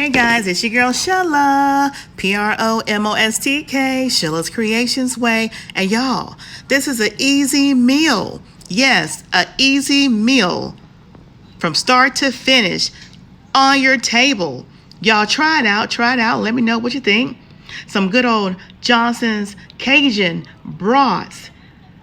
Hey guys, it's your girl Shella, PromoSTK, Shella's Creations Way. And y'all, this is an easy meal. Yes, an easy meal from start to finish on your table. Y'all try it out, Let me know what you think. Some good old Johnson's Cajun broth,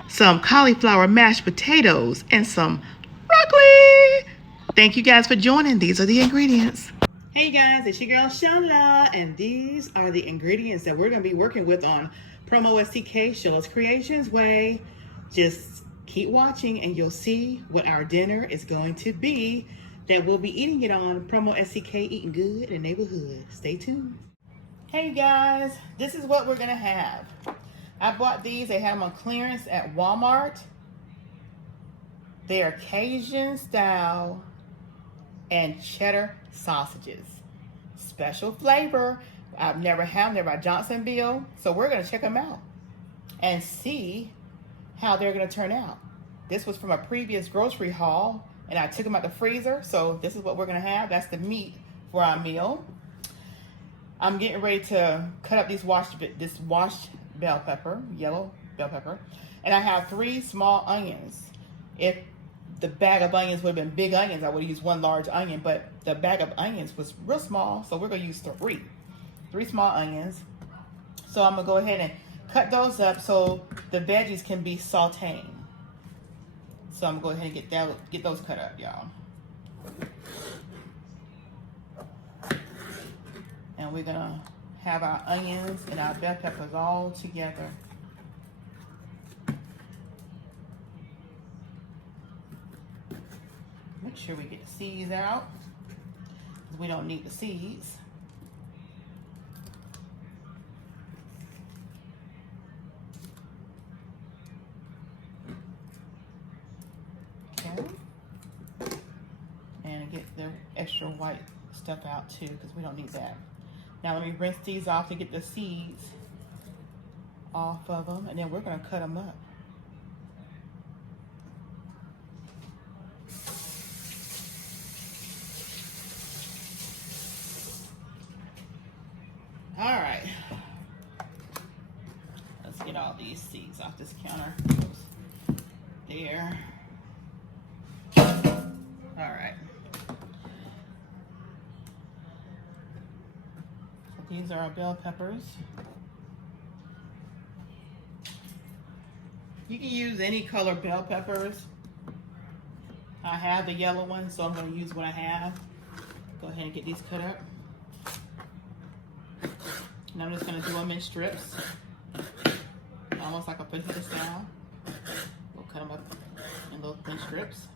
some cauliflower mashed potatoes, and some broccoli. Thank you guys for joining. These are the ingredients. Hey guys, it's your girl Shella, and these are the ingredients that we're going to be working with on PromoSTK, Shella's Creations Way. Just keep watching and you'll see what our dinner is going to be that we'll be eating it on PromoSTK, eating good in the neighborhood. Stay tuned. Hey guys, this is what we're going to have. I bought these. They had them on clearance at Walmart. They are Cajun style and cheddar sausages. Special flavor. I've never had them. They're by Johnsonville. So we're going to check them out and see how they're going to turn out. This was from a previous grocery haul and I took them out the freezer. So this is what we're going to have. That's the meat for our meal. I'm getting ready to cut up this washed bell pepper, yellow bell pepper. And I have 3 small onions. If the bag of onions would have been big onions, I would have used 1 large onion, but the bag of onions was real small, so we're going to use 3 small onions. So I'm going to go ahead and cut those up so the veggies can be sauteing. So I'm going to go ahead and get those cut up, y'all. And we're going to have our onions and our bell peppers all together. Make sure we get the seeds out, because we don't need the seeds. Okay. And get the extra white stuff out too, because we don't need that. Now let me rinse these off to get the seeds off of them, and then we're going to cut them up. All right, let's get all these seeds off this counter. Oops. There. All right. So these are our bell peppers. You can use any color bell peppers. I have the yellow one, so I'm going to use what I have. Go ahead and get these cut up. And I'm just going to do them in strips, almost like a fajita style. We'll cut them up in little thin strips.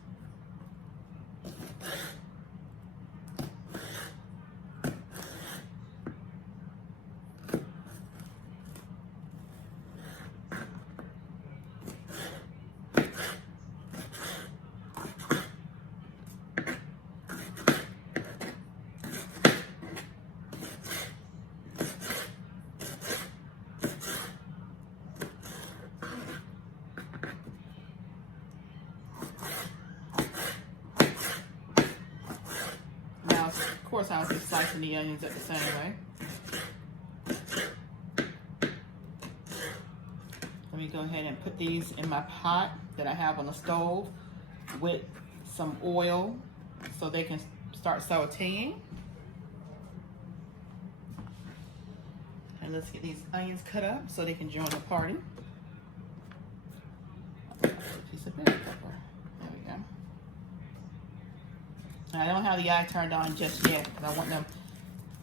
Of course, I'll be slicing the onions up the same way. Let me go ahead and put these in my pot that I have on the stove with some oil so they can start sauteing. And let's get these onions cut up so they can join the party. A piece of bell pepper. There we go. I don't have the eye turned on just yet because I want them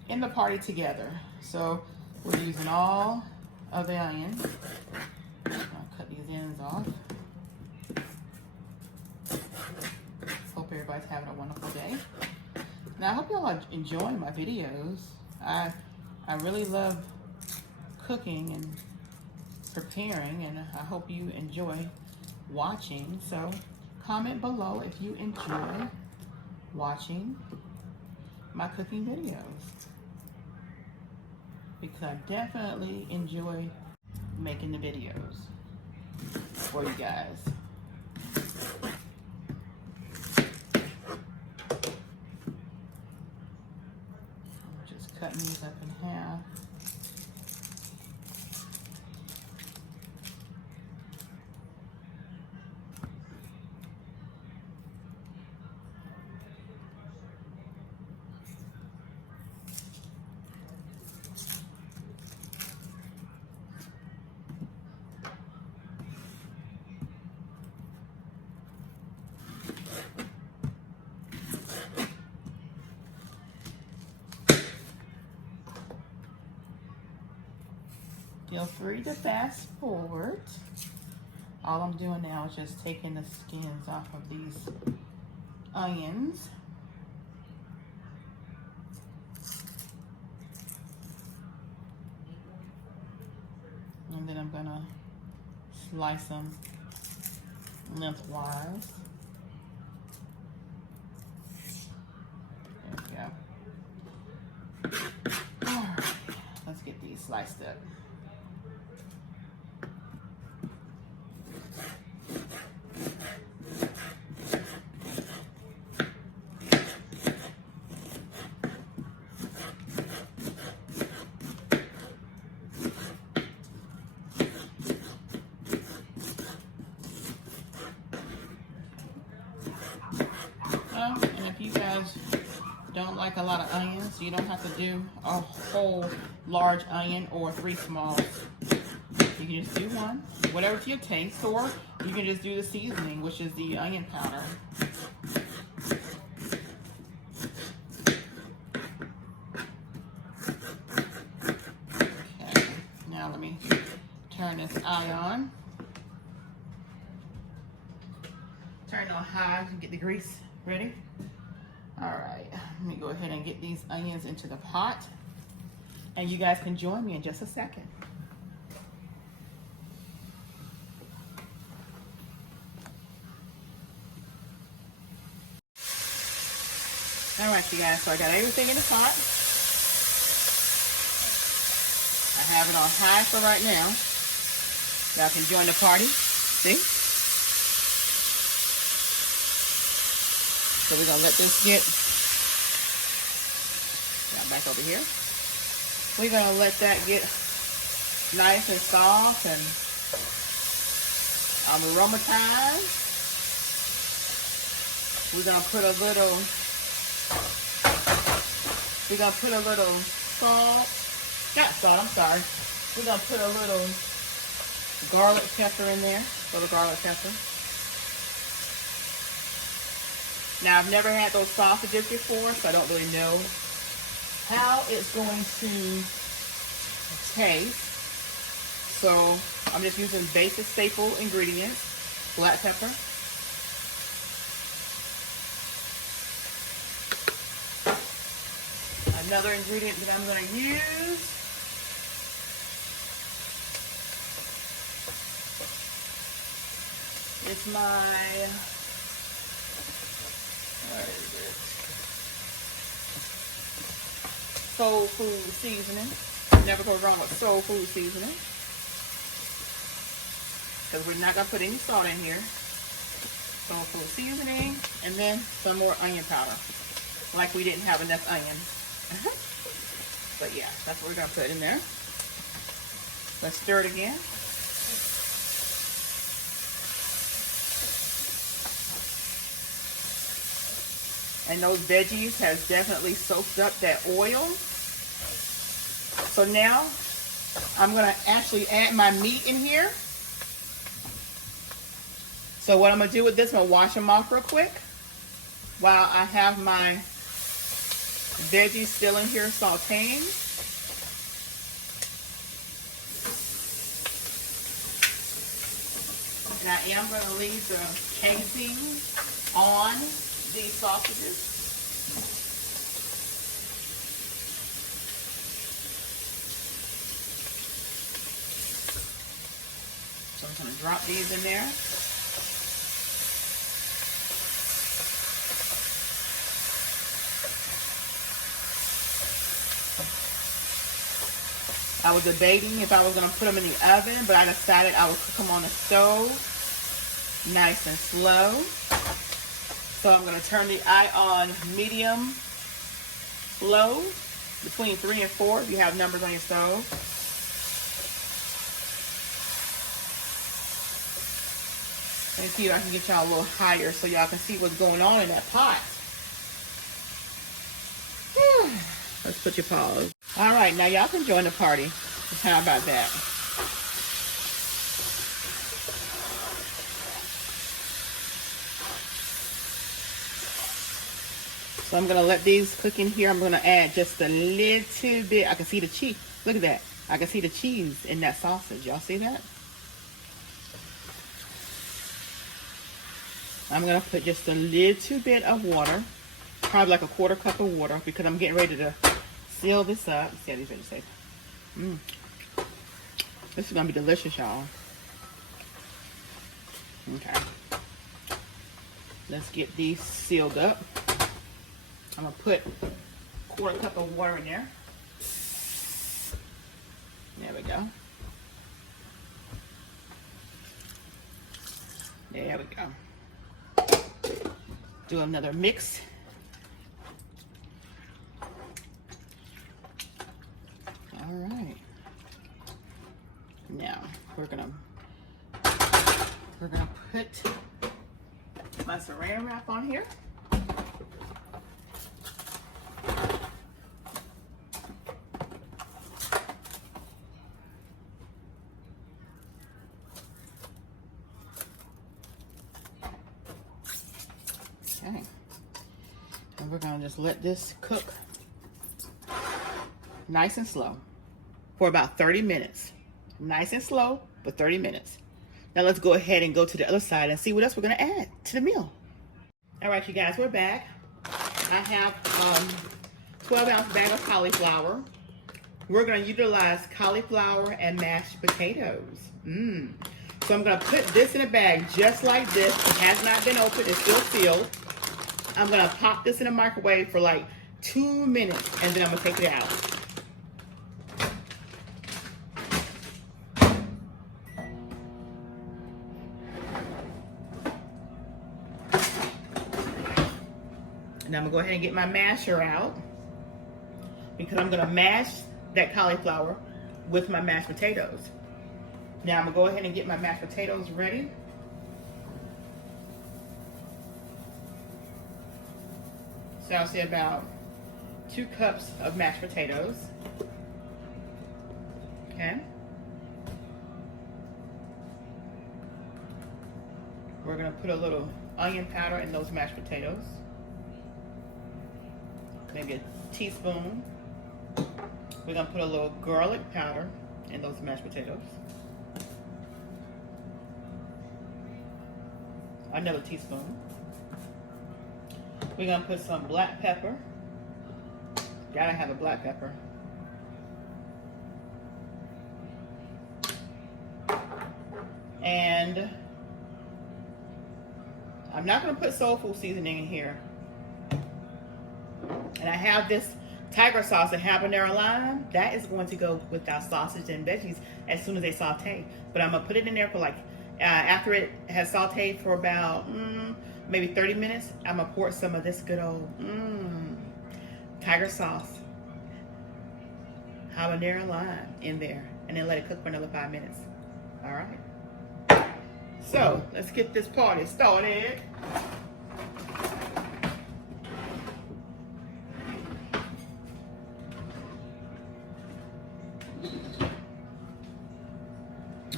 in the party together. So we're using all of the onions. I'll cut these ends off. Hope everybody's having a wonderful day. Now I hope y'all are enjoying my videos. I really love cooking and preparing, and I hope you enjoy watching. So comment below if you enjoy watching my cooking videos, because I definitely enjoy making the videos for you guys. cutting these up in half. Feel free to fast forward. All I'm doing now is just taking the skins off of these onions. And then I'm gonna slice them lengthwise. There we go. All right, let's get these sliced up. And if you guys don't like a lot of onions, you don't have to do a whole large onion or 3 smalls. You can just do one, whatever to your taste, or you can just do the seasoning, which is the onion powder. Okay, now let me turn this eye on. Turn it on high and get the grease ready. All right, let me go ahead and get these onions into the pot, and you guys can join me in just a second. All right, you guys, so I got everything in the pot. I have it on high for right now. Y'all can join the party, see? So we're gonna let this get, back over here. We're gonna let that get nice and soft and aromatized. We're gonna put a little salt, not salt, I'm sorry. We're gonna put a little garlic pepper in there, garlic pepper. Now, I've never had those sausages before, so I don't really know how it's going to taste. So, I'm just using basic staple ingredients. Black pepper. Another ingredient that I'm going to use is my... Where is it? Soul food seasoning. Never go wrong with soul food seasoning. Because we're not going to put any salt in here. Soul food seasoning. And then some more onion powder. Like we didn't have enough onions. But yeah, that's what we're going to put in there. Let's stir it again. And those veggies has definitely soaked up that oil. So now I'm gonna actually add my meat in here. So what I'm gonna do with this, I'm gonna wash them off real quick while I have my veggies still in here sauteing. And I am gonna leave the casing on these sausages. So I'm going to drop these in there. I was debating if I was going to put them in the oven, but I decided I would cook them on the stove, nice and slow. So I'm going to turn the eye on medium low between 3 and 4 if you have numbers on your stove. Let me see if I can get y'all a little higher so y'all can see what's going on in that pot. Let's put your paws. All right, now y'all can join the party. How about that? So I'm gonna let these cook in here. I'm gonna add just a little bit. I can see the cheese. Look at that. I can see the cheese in that sausage. Y'all see that? I'm gonna put just a little bit of water, probably like a 1/4 cup of water, because I'm getting ready to seal this up. See how these ready to say. This is gonna be delicious, y'all. Okay. Let's get these sealed up. I'm gonna put 1/4 cup of water in there. There we go. There we go. Do another mix. All right. Now we're gonna put my saran wrap on here. Okay. And we're gonna just let this cook nice and slow for about 30 minutes. Nice and slow, but 30 minutes. Now let's go ahead and go to the other side and see what else we're gonna add to the meal. All right, you guys, we're back. I have 12-ounce bag of cauliflower. We're gonna utilize cauliflower and mashed potatoes. So I'm gonna put this in a bag just like this. It has not been opened, it's still sealed. I'm gonna pop this in the microwave for like 2 minutes and then I'm gonna take it out. Now I'm gonna go ahead and get my masher out because I'm gonna mash that cauliflower with my mashed potatoes. Now I'm gonna go ahead and get my mashed potatoes ready. So I'll say about 2 cups of mashed potatoes. Okay. We're gonna put a little onion powder in those mashed potatoes. Maybe a teaspoon. We're gonna put a little garlic powder in those mashed potatoes. Another teaspoon. We're gonna put some black pepper. Gotta have a black pepper. And I'm not gonna put soul food seasoning in here. And I have this tiger sauce and habanero lime. That is going to go with our sausage and veggies as soon as they saute. But I'm gonna put it in there for like, after it has sauteed for about maybe 30 minutes, I'm gonna pour some of this good old tiger sauce, habanero lime in there, and then let it cook for another 5 minutes. All right. So let's get this party started.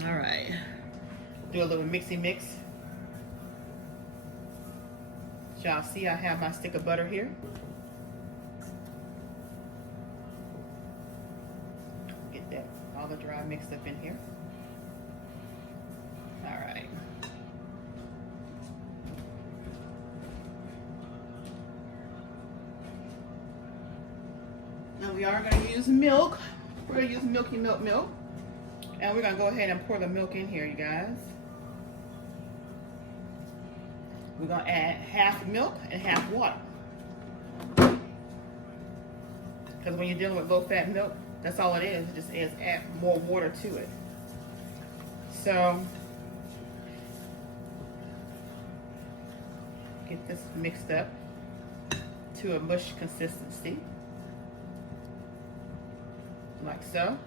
All right, do a little mixy mix. Y'all see I have my stick of butter here. Get that all the dry mixed up in here. All right. Now we are going to use milk. We're going to use milk. And we're gonna go ahead and pour the milk in here, you guys. We're gonna add half milk and half water. Because when you're dealing with low-fat milk, that's all it is. It just is add more water to it. So get this mixed up to a mush consistency. like so.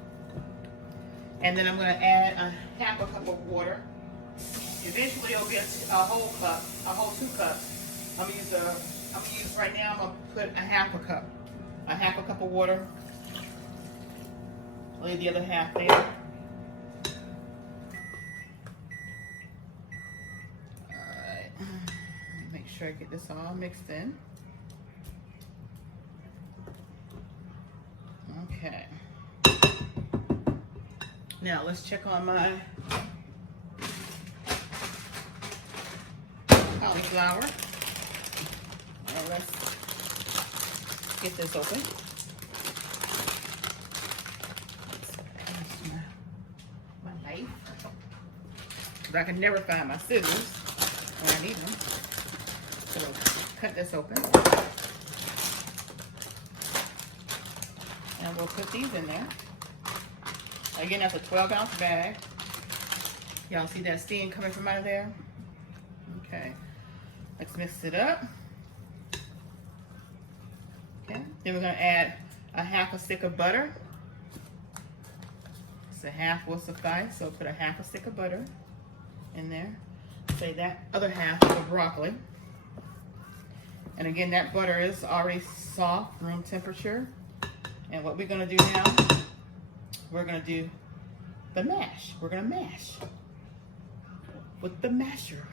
And then I'm going to add a half a cup of water. Eventually it'll be a whole cup, a whole 2 cups. I'm gonna use right now. I'm gonna put a half a cup of water. I'll leave the other half there. All right. Make sure I get this all mixed in. Okay. Now let's check on my cauliflower. Now let's get this open. My knife. But I can never find my scissors when I need them. So we'll cut this open. And we'll put these in there. Again, that's a 12-ounce bag. Y'all see that steam coming from out of there? Okay, let's mix it up. Okay, then we're gonna add a half a stick of butter. So half will suffice, so put a half a stick of butter in there. Say that other half of broccoli. And again, that butter is already soft, room temperature. And what we're gonna do now, we're gonna do the mash. We're gonna mash with the masher.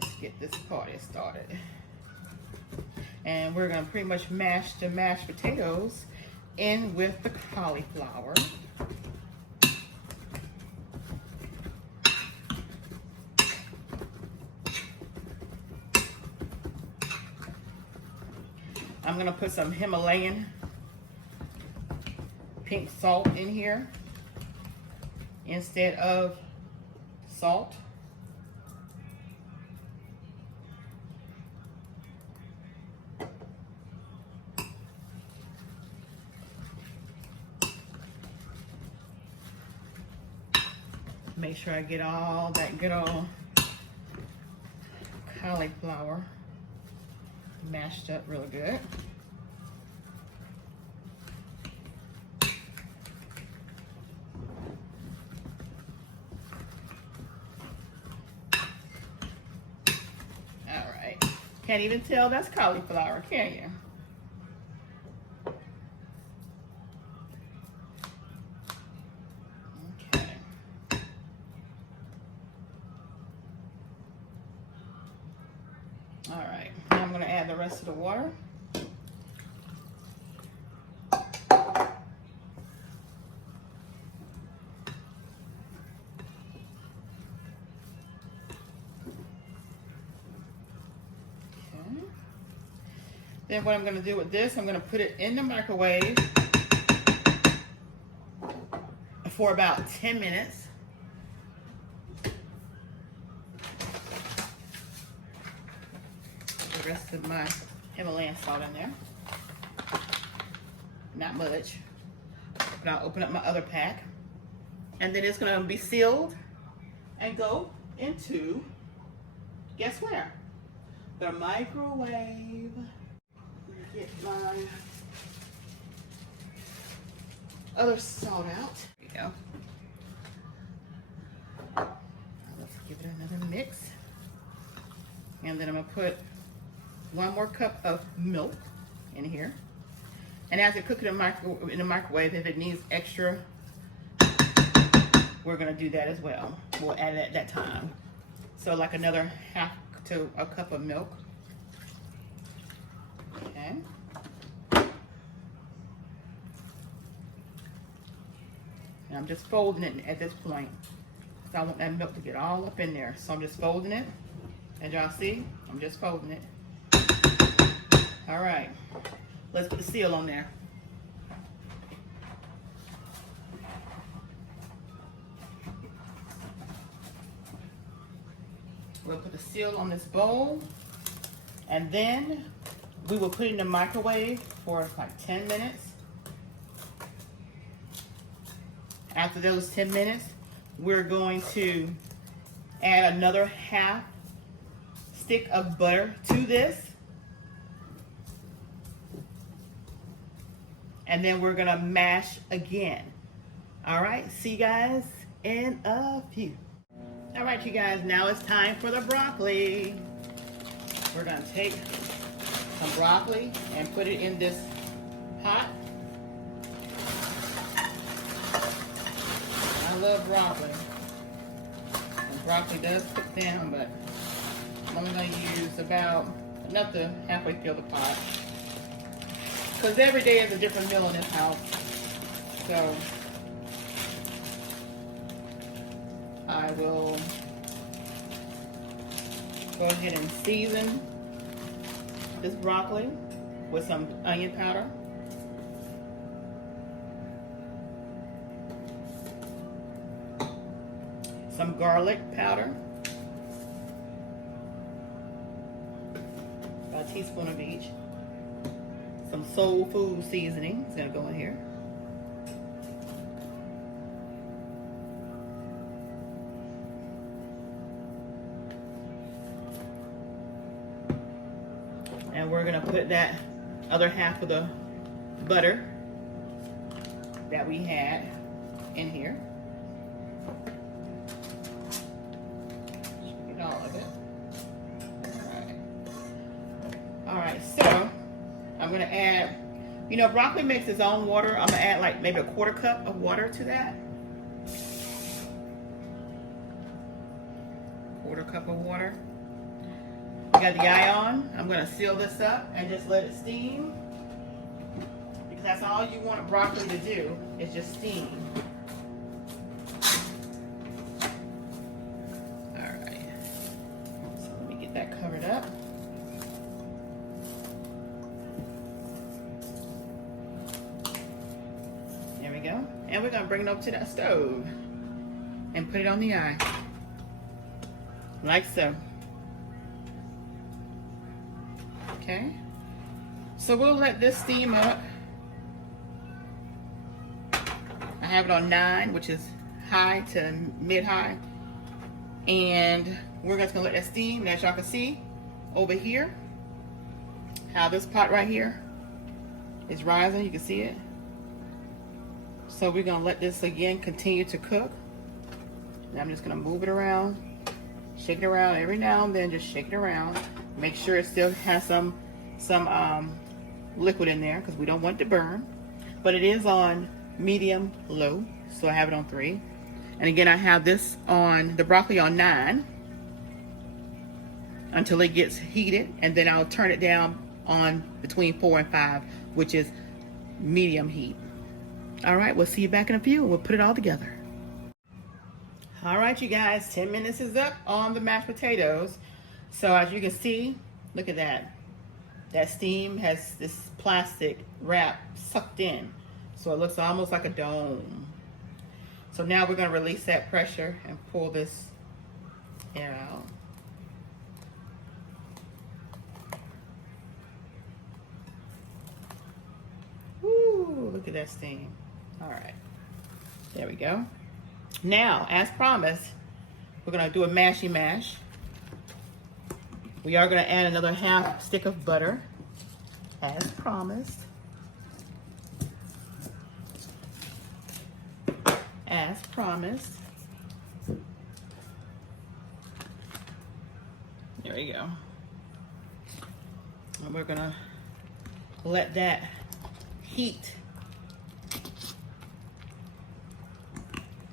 Let's get this party started. And we're gonna pretty much mash the mashed potatoes in with the cauliflower. I'm gonna put some Himalayan pink salt in here instead of salt. Make sure I get all that good old cauliflower mashed up real good. All right. Can't even tell that's cauliflower, can you? All right, now I'm gonna add the rest of the water. Okay. Then what I'm gonna do with this, I'm gonna put it in the microwave for about 10 minutes. The rest of my Himalayan salt in there. Not much. But I'll open up my other pack. And then it's gonna be sealed and go into, guess where? The microwave. Get my other salt out. There you go. Now let's give it another mix. And then I'm gonna put 1 more cup of milk in here. And as I cook it in the microwave, if it needs extra, we're gonna do that as well. We'll add it at that time. So like another half to a cup of milk. Okay. And I'm just folding it at this point. So I want that milk to get all up in there. So I'm just folding it. And y'all see, I'm just folding it. All right, let's put the seal on there. We'll put the seal on this bowl, and then we will put it in the microwave for like 10 minutes. After those 10 minutes, we're going to add another half stick of butter to this. and then we're gonna mash again. All right, see you guys in a few. All right, you guys, now it's time for the broccoli. We're gonna take some broccoli and put it in this pot. I love broccoli. And broccoli does cook down, but I'm only gonna use about enough to halfway fill the pot. Because every day is a different meal in this house. So I will go ahead and season this broccoli with some onion powder. Some garlic powder. About a teaspoon of each. Some soul food seasoning is gonna go in here. And we're gonna put that other half of the butter that we had in here. Get all of it. All right, so I'm gonna add, you know, broccoli makes its own water. I'm gonna add like maybe a 1/4 cup of water to that. 1/4 cup of water. We got the eye on. I'm gonna seal this up and just let it steam, because that's all you want broccoli to do is just steam. All right, so let me get that covered up. There we go. And we're gonna bring it up to that stove and put it on the eye, like so. Okay, so we'll let this steam up. I have it on 9, which is high to mid-high. And we're just gonna let that steam. And as y'all can see over here, how this pot right here is rising, you can see it. So we're gonna let this again continue to cook. And I'm just gonna move it around, shake it around every now and then, just shake it around. Make sure it still has some liquid in there, because we don't want it to burn. But it is on medium low, so I have it on 3. And again, I have this on the broccoli on 9 until it gets heated, and then I'll turn it down on between 4 and 5, which is medium heat. All right, we'll see you back in a few, and we'll put it all together. All right, you guys, 10 minutes is up on the mashed potatoes. So as you can see, look at that. That steam has this plastic wrap sucked in. So it looks almost like a dome. So now we're gonna release that pressure and pull this air out. Woo, look at that steam. All right, there we go. Now, as promised, we're gonna do a mashy mash. We are gonna add another half stick of butter, as promised. As promised. There we go. And we're gonna let that heat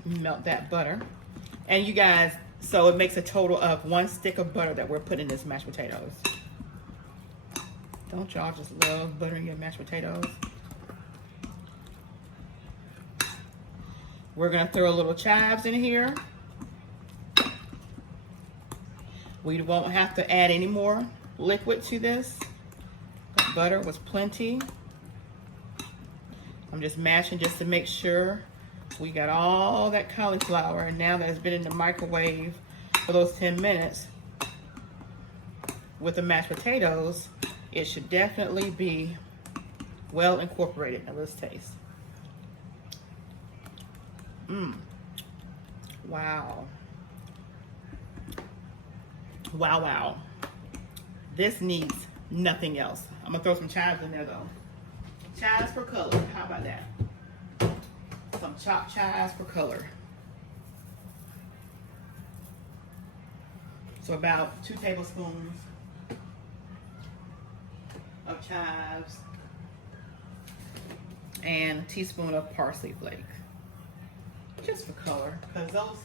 melt that butter. And you guys, so it makes a total of 1 stick of butter that we're putting in this mashed potatoes. Don't y'all just love buttering your mashed potatoes? We're gonna throw a little chives in here. We won't have to add any more liquid to this. The butter was plenty. I'm just mashing just to make sure we got all that cauliflower, and now that it's been in the microwave for those 10 minutes with the mashed potatoes, it should definitely be well incorporated. Now let's taste. Wow. Wow, wow. This needs nothing else. I'm gonna throw some chives in there though. chives for color. How about that? Some chopped chives for color. So about 2 tablespoons of chives and a teaspoon of parsley flakes. Just for color, because those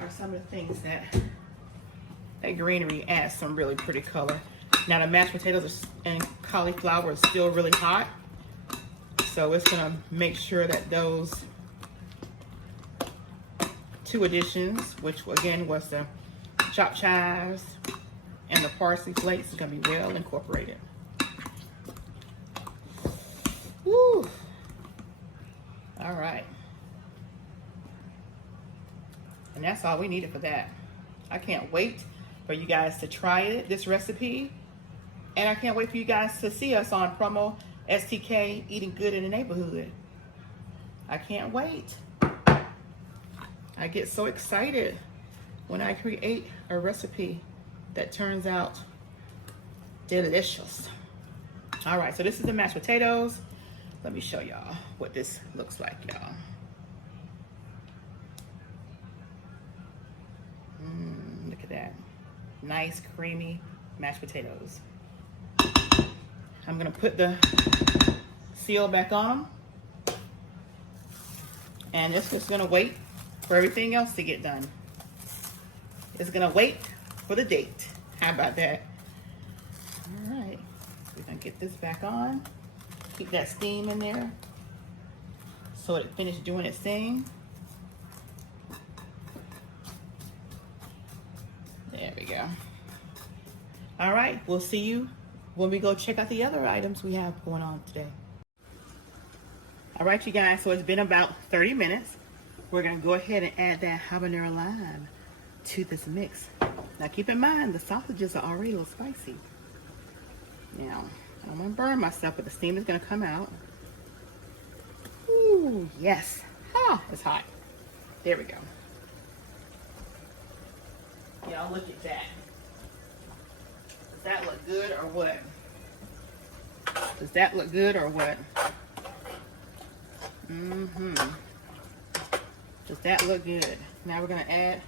are some of the things that greenery adds some really pretty color. Now the mashed potatoes and cauliflower is still really hot, so it's gonna make sure that those 2 additions, which again was the chopped chives and the parsley flakes, is gonna be well incorporated. Woo! All right. And that's all we needed for that. I can't wait for you guys to try this recipe. And I can't wait for you guys to see us on PromoSTK Eating Good in the Neighborhood. I can't wait. I get so excited when I create a recipe that turns out delicious. All right, so this is the mashed potatoes. Let me show y'all what this looks like, y'all. Look at that. Nice, creamy mashed potatoes. I'm gonna put the seal back on. And it's just gonna wait for everything else to get done. It's gonna wait for the date. How about that? All right, we're gonna get this back on. Keep that steam in there so it finished doing its thing. There we go. All right, we'll see you when we go check out the other items we have going on today. All right, you guys, so it's been about 30 minutes. We're gonna go ahead and add that habanero lime to this mix. Now keep in mind, the sausages are already a little spicy. Now, I don't wanna burn myself, but the steam is gonna come out. Ooh, yes. Ah, it's hot. There we go. Y'all look at that. Does that look good or what? Does that look good or what? Does that look good? Now we're gonna add,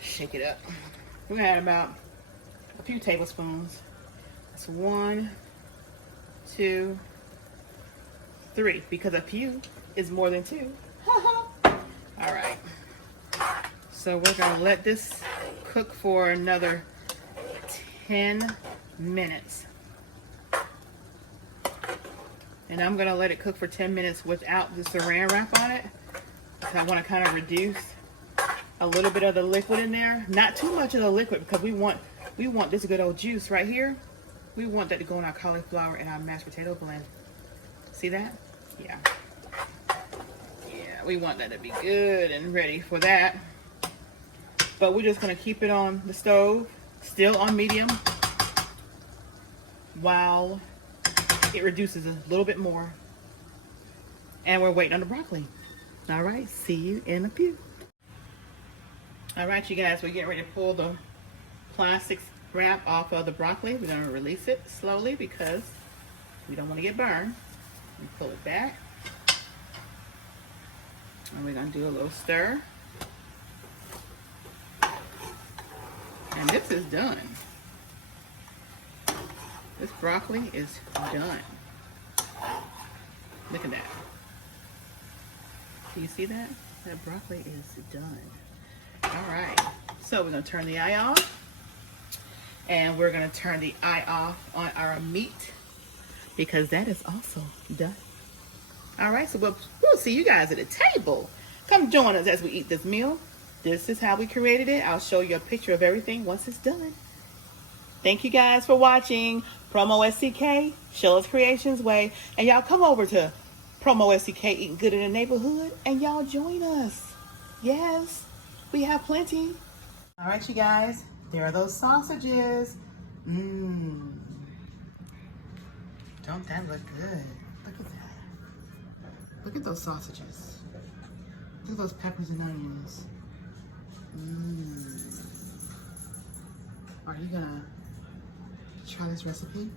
shake it up. We're gonna add about a few tablespoons. That's 1, 2, 3, because a few is more than 2. All right. So we're gonna let this cook for another 10 minutes. And I'm gonna let it cook for 10 minutes without the saran wrap on it. I want to kind of reduce a little bit of the liquid in there. Not too much of the liquid, because we want this good old juice right here. We want that to go in our cauliflower and our mashed potato blend. See that? Yeah. Yeah, we want that to be good and ready for that. But we're just going to keep it on the stove, still on medium, while it reduces a little bit more. And we're waiting on the broccoli. All right, see you in a few. All right, you guys, we're getting ready to pull the plastic wrap off of the broccoli. We're gonna release it slowly because we don't want to get burned. And pull it back. And we're gonna do a little stir. And this is done. This broccoli is done. Look at that. Do you see that? That broccoli is done. All right, so we're gonna turn the eye off, and we're gonna turn the eye off on our meat because that is also done. All right, so we'll see you guys at the table. Come join us as we eat this meal. This is how we created it. I'll show you a picture of everything once it's done. Thank you guys for watching PromoSTK, Sheila's Creations Way, and y'all come over to PromoSTK Eating Good in the Neighborhood, and y'all join us. Yes, we have plenty. All right, you guys, there are those sausages. Don't that look good? Look at that. Look at those sausages. Look at those peppers and onions. Are you gonna try this recipe?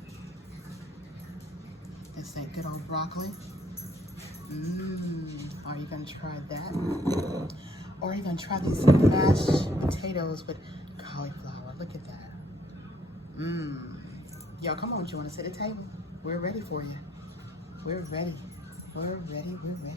It's that good old broccoli. Are you gonna try that? Or are you gonna try these mashed potatoes with cauliflower? Look at that. Y'all, come on, join us at the table. We're ready for you. We're ready. We're ready. We're ready.